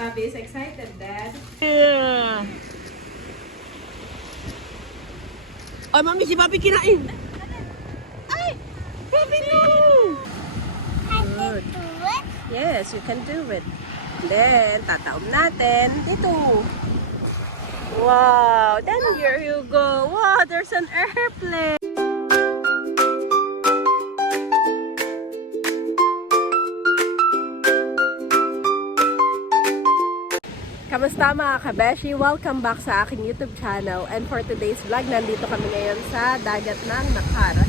Bobby is excited, Dad. Yeah. Ay, mami, si Bobby kinain. Ay! Bobby, no! Good. Yes, you can do it. Then, tataob natin dito. Wow! Then, here you go. Wow, there's an airplane. Kamusta mga kabeshi? Welcome back sa aking YouTube channel. And for today's vlog, nandito kami ngayon sa dagat ng Nakar.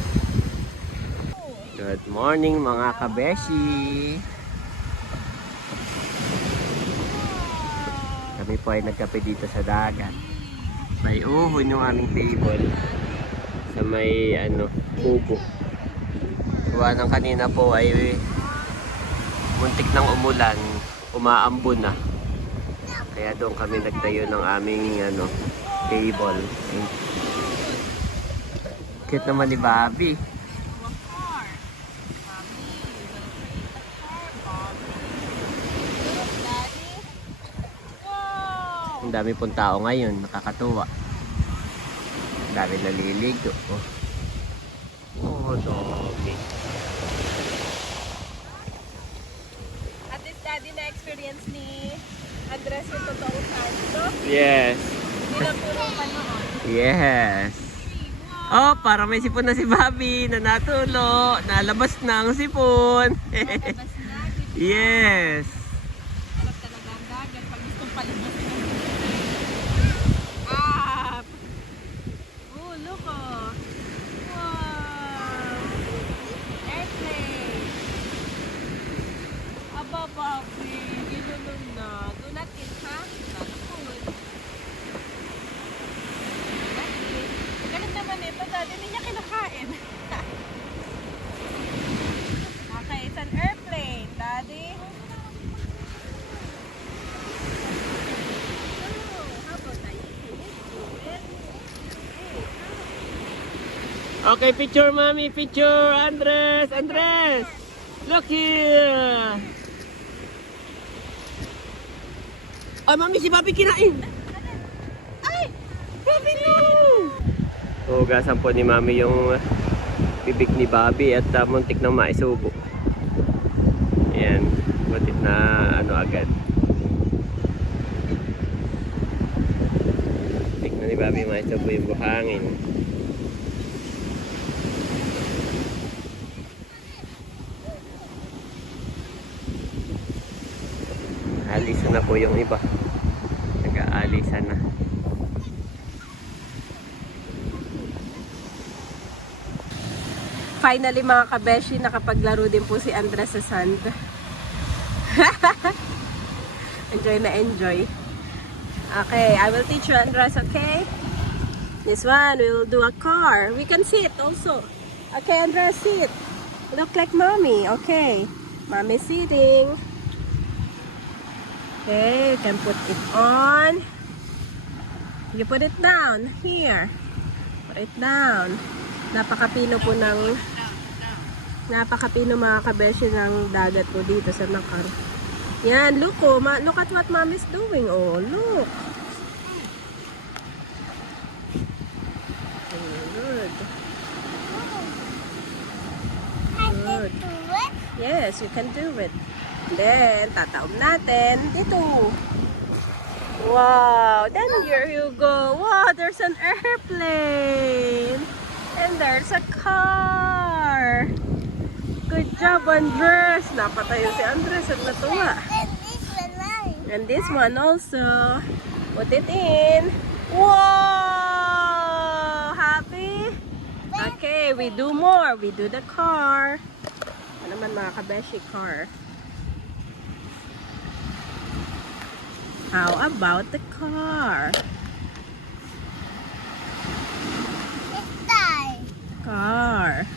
Good morning mga kabeshi! Kami po ay nagkape dito sa dagat. May uhon yung aming table sa may ano, kubo. Gawa ng kanina po ay muntik ng umulan, umaambon na. Kaya doon kami nagtayo ng aming ano, table. Cute naman ni Bobby. Ang dami pong tao ngayon, nakakatuwa. Ang dami naliligo. Oh, oh dami. At this daddy na experience ni Andres yung totoong santo. Yes. Hindi puro panood. Yes. Oh, para may sipon na si Bobby na natulo. Nalabas na ang sipon. Na. yes. Harap talaga ang dagat pag gustong palabasin ng Up! Oh, look oh! Wow! Airplane! Aba, Bobby! Ginulong na. Do not eat, ha? Not food. Do not eat. Ganun naman ito, dati hindi niya kinakain. okay, it's an airplane, daddy. Okay, picture, mommy. Picture. Andres. Andres. Look here. Ay, mami, si Bobby kinain. Ay! Bobby, no! Hugasan po ni mami yung uh, bibig ni Bobby at uh, muntik na maisubo. Ayan. Butit na ano agad. Na ni Bobby maisubo yung buhangin. Alisan na po yung iba. Nag-aalisan na. Finally mga kabeshi, nakapaglaro din po si Andres sa sand. enjoy na enjoy. Okay, I will teach you Andres, okay? This one, we will do a car. We can sit also. Okay, Andres, sit. Look like mommy, okay. Mommy sitting. Okay, you can put it on. You put it down here. Put it down. Napakapino po ng napakapino mga kabeshi ng dagat po dito sa Nakar. Yan, look oh, ma look at what mom is doing. Oh, look. Good. Good. Yes, you can do it. Then, tataob natin dito. Wow, then here you go. Wow, there's an airplane. And there's a car. Good job, Andres. Napatayo si Andres at natuwa. And this one also. Put it in. Wow! Happy? Okay, we do more. We do the car. Ano naman mga kabeshi car? How about the car? Car.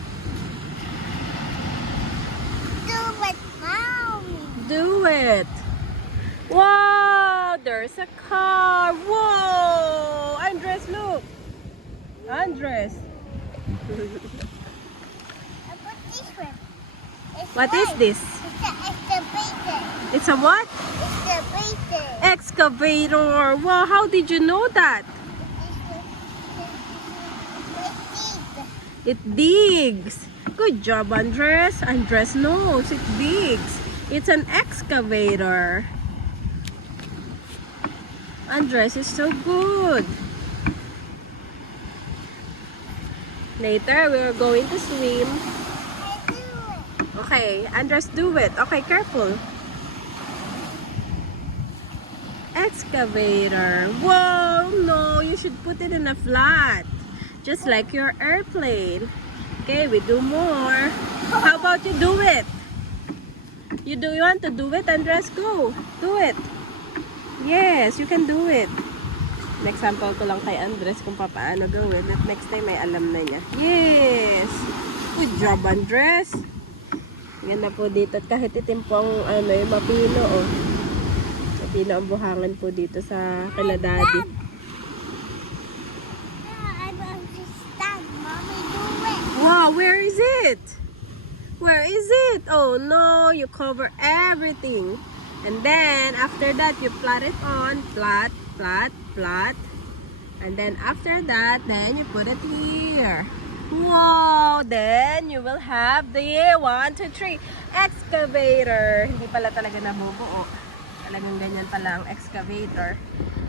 Do it. Mommy. Do it. Wow, there's a car. Whoa! Andres, look. Andres. What is this? It's a excavator. It's a what? A Excavator. Wow, how did you know that? It digs. Good job, Andres. Andres knows it digs. It's an excavator. Andres is so good. Later, we're going to swim. Okay, Andres, do it. Okay, careful. Excavator. Whoa, no, you should put it in a flat. Just like your airplane. Okay, we do more. How about you do it? You do you want to do it, Andres? Go. Do it. Yes, you can do it. Example ko lang kay Andres kung paano gawin. At next time may alam na niya. Yes! Good job, Andres! Ganda po dito. At kahit itim po ang ano, yung mapino, oh. Mapino ang buhangan po dito sa kila daddy. Wow, where is it? Where is it? Oh no, you cover everything. And then after that, you plot it on. Plot, plot, plot. And then after that, then you put it here. Wow, then you will have the one, two, three excavator. Hindi pala talaga nabubuo. Talagang ganyan pala ang excavator.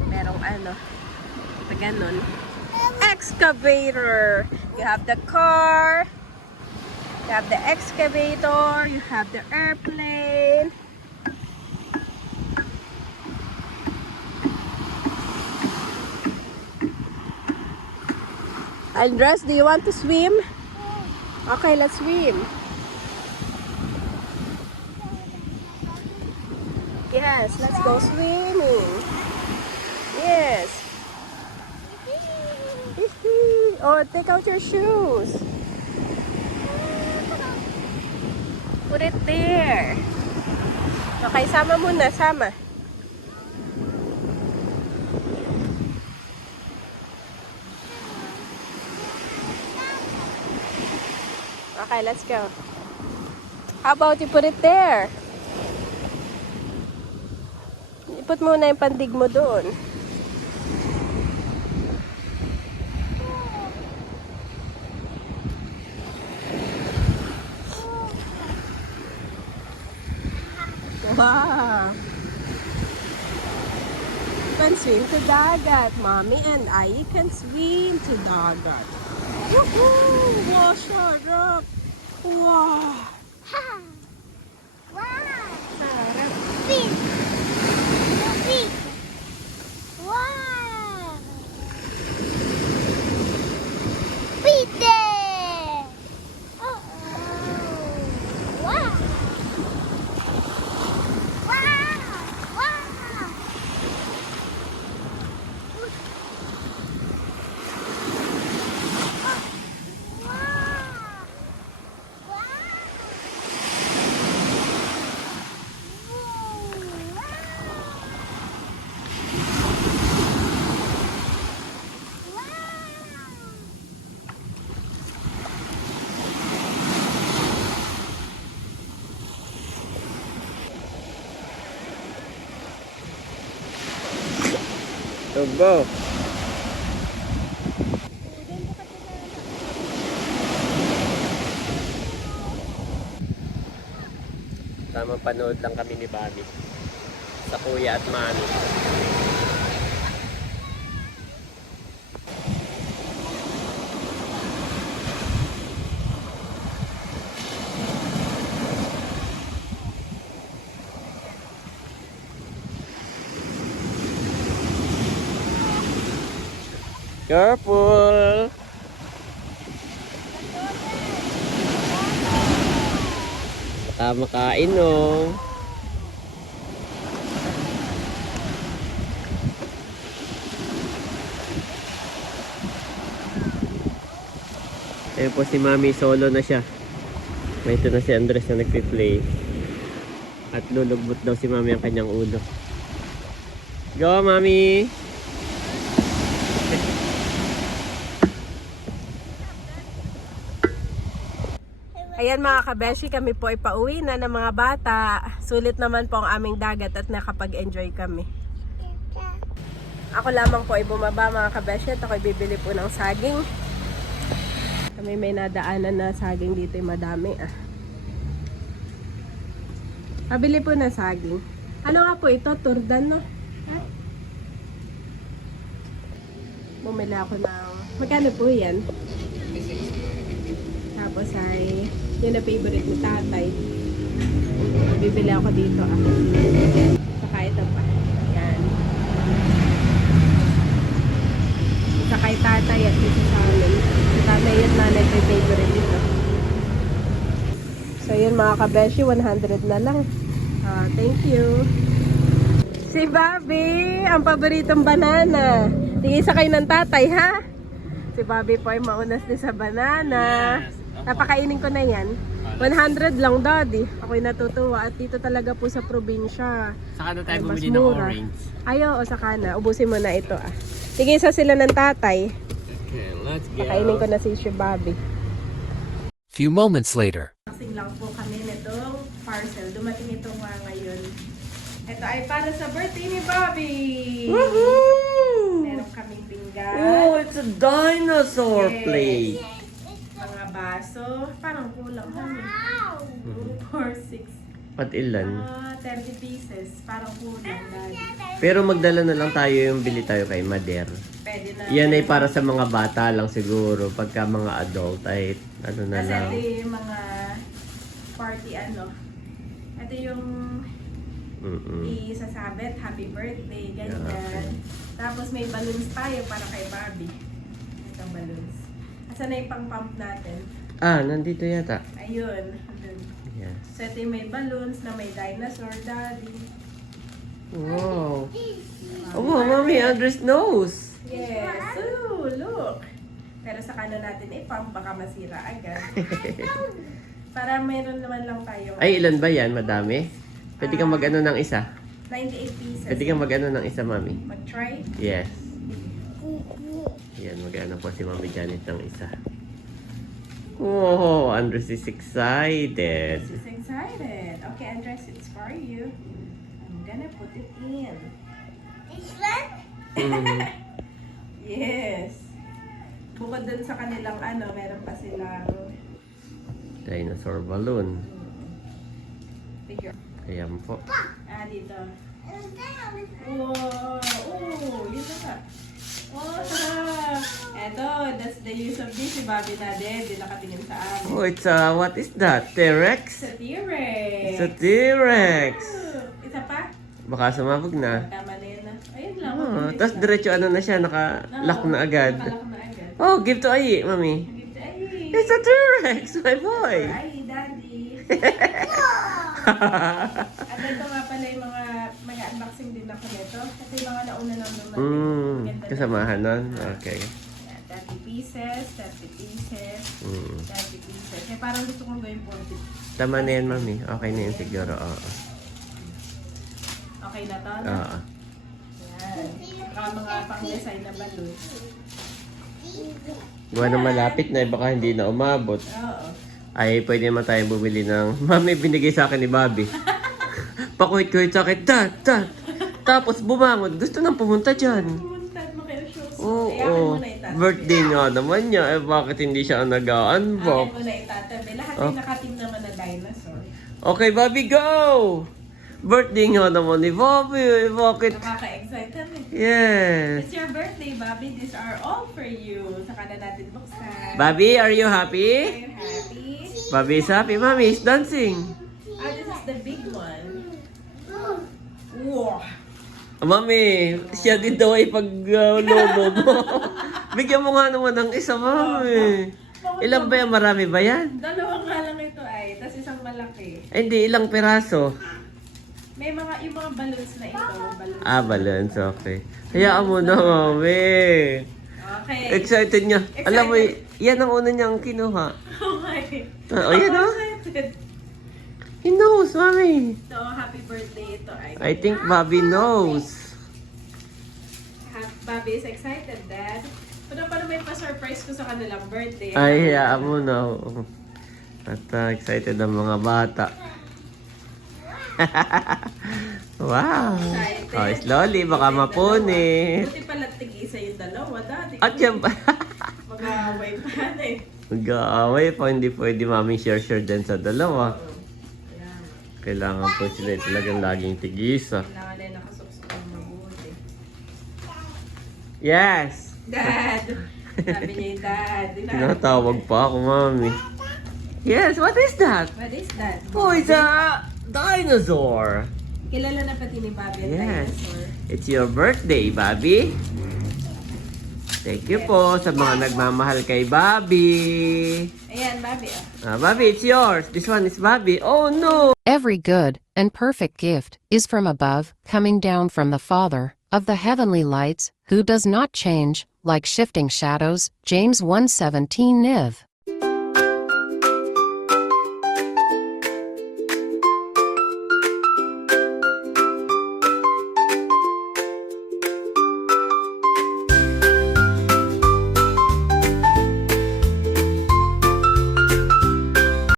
Merong ano, pag ganun. Excavator. You have the car. You have the excavator. You have the airplane. Andres, do you want to swim? Okay, let's swim. Yes, let's go swimming. Yes. Oh, take out your shoes. Put it there. Okay, sama muna, sama. Okay, let's go. How about you put it there? Iput muna yung pandig mo doon. Wow! You can swim to dagat. Mommy and I can swim to dagat. Woohoo! Wow, sarap! Wow! 哇。Tubo. Tama panood lang kami ni Bobby. Sa kuya at mami. Careful! Baka makainom. Ayun po si Mami, solo na siya. May ito na si Andres na nagpi-play. At lulugbot daw si Mami ang kanyang ulo. Go, Mami! Ayan mga kabeshi, kami po ay pauwi na ng mga bata. Sulit naman po ang aming dagat at nakapag-enjoy kami. Ako lamang po ay bumaba mga kabeshi at ako ay bibili po ng saging. Kami may nadaanan na saging dito yung madami ah. Pabili po ng saging. Ano nga po ito? Turdan no? Ha? Bumili ako ng... Magkano po yan? Tapos ay... Yun na favorite ni tatay. Bibili ako dito ah. Saka ito pa. Yan. Saka kay tatay at dito sa amin. Tatay at nanay ko favorite dito. So yun mga kabeshi, 100 na lang. Ah, thank you. Si Bobby, ang paboritong banana. Tingin sa kayo ng tatay, ha? Si Bobby po ay maunas din sa banana. Napakainin ko na yan. 100 lang, Daddy. Ako'y natutuwa. At dito talaga po sa probinsya. Saka na tayo Ay, mas bumili ng mura. orange. Ayo, o saka na. Ubusin mo na ito, ah. Tingin sa sila ng tatay. Okay, let's go. Pakainin ko na si si Bobby. Few moments later. Unboxing lang po kami nitong parcel. Dumating ito nga ngayon. Ito ay para sa birthday ni Bobby. Meron kaming pinggan. Oh, it's a dinosaur Yes. plate. Baso. Parang kulang kami. 4, 6, At ilan? ah, 30 pieces. Parang kulang. Daddy. Pero magdala na lang tayo yung bili tayo kay Mader. Pwede na. Yan ay para sa mga bata lang siguro. Pagka mga adult ay ano na Kasi lang. ito yung mga party ano. Ito yung Mm-mm. isasabit, happy birthday, ganyan. Yeah, okay. Tapos may balloons tayo para kay Barbie. Ito balloons. Asan na yung pang-pump natin? Ah, nandito yata. Ayun. Yeah. So ito yung may balloons na may dinosaur daddy. Wow. Oh, mommy, Andres knows. Yes. Ooh, look. Pero sa kanan natin i-pump baka masira agad. para mayroon naman lang tayo. Ay, ilan ba yan? Madami? Pwede kang mag-ano ng isa? 98 pieces. Pwede kang mag-ano ng isa, mami? Mag-try? Yes. Yan, mag-ano po si Mami Janet ng isa. Oh, Andres is excited. She's excited. Okay, Andres, it's for you. I'm gonna put it in. Mm. Yes. Bukod dun sa kanilang ano, meron pa silang Dinosaur balloon. figure. Ayan po. Ah, dito. Wow! Oh, yun na nga. Oh, eto, that's the use of this. Si Bobby na din, di nakatingin sa amin. Oh, it's a, what is that? T-Rex? Sa T-Rex. It's a T-Rex. Oh, Isa pa? Baka sumabog na. Tama na yun na. Ayun lang. Oh, mabilis Tapos diretso ano na siya, naka-lock na agad. Nakalock na agad. Oh, give to Ayi, Mami. Ay, It's a T-Rex, my boy. ay, daddy. At ito nga pala yung mga din ako nito. Kasi yung mga nauna nang dumating. Mm, Ganda kasamahan nun? Okay. Yan, 30 pieces, 30 pieces, Mm. 30 pieces. Eh, parang gusto kong gawin 40. Tama na yan, Mami. Okay na yun siguro. Oo. Okay na to? no? Oo. Yan. Saka mga pang-design na balloons. Gawa na malapit na, eh, baka hindi na umabot. Oo. Ay, pwede naman tayo bumili ng... Mami, binigay sa akin ni Bobby. Pakuhit-kuhit sa akin, Dad, Dad. Tapos bumangon, gusto nang pumunta dyan. Pumunta at makiusyoso. Oo, akin muna itatabi. birthday nga naman niya. Eh, bakit hindi siya ang nag-unbox? muna itatabi. Lahat Oh. ay nakatim naman na dinosaur. Okay, Bobby, go! Birthday nga naman ni Bobby. Eh, bakit? Nakaka-excite kami. Yes. It's your birthday, Bobby. These are all for you. Saka na natin buksan. Bobby, are you happy? Are you happy? Bobby is happy. Mommy is dancing. Ah, this is the big one. Wow. Mami, siya din daw ay pag uh, mo. Bigyan mo nga naman ng isa, mami. Ilan ba yan? Marami ba yan? Dalawa nga lang ito ay. Tapos isang malaki. Ay, hindi, ilang piraso. May mga, yung mga balloons na ito. Balloons. Ah, balance, okay. Hayaan mo na, mami. Okay. Excited niya. Alam mo, yan ang una niyang kinuha. Okay. Ah, oh, yan oh. Excited. He knows, mami. So, happy birthday ito ay. I think Bobby knows. Ha- Bobby is excited, Dad. Pero paano may pa-surprise ko sa kanilang birthday? Ay, hayaan mo na. At ah, excited ang mga bata. wow! Oh, slowly, baka mapunit. Buti pala tig-isa yung dalawa dati. At yan pa. Mag-aaway pa eh. Mag-aaway pa, hindi pwede mami share-share din sa dalawa. Kailangan po sila talagang laging tigisa. Kailangan na nakasuksok ng mabuti. Yes! Dad! Sabi niya yung dad. Dad. Tinatawag pa ako, mami. Yes, what is that? What is that? Oh, it's a dinosaur. Kilala na pati ni Bobby ang Yes. dinosaur. It's your birthday, Bobby. Thank you po sa mga nagmamahal kay Bobby. Ayan, Bobby. Oh. Ah, Bobby, it's yours. This one is Bobby. Oh, no! Every good and perfect gift is from above, coming down from the Father of the heavenly lights, who does not change like shifting shadows. James 1:17 Niv.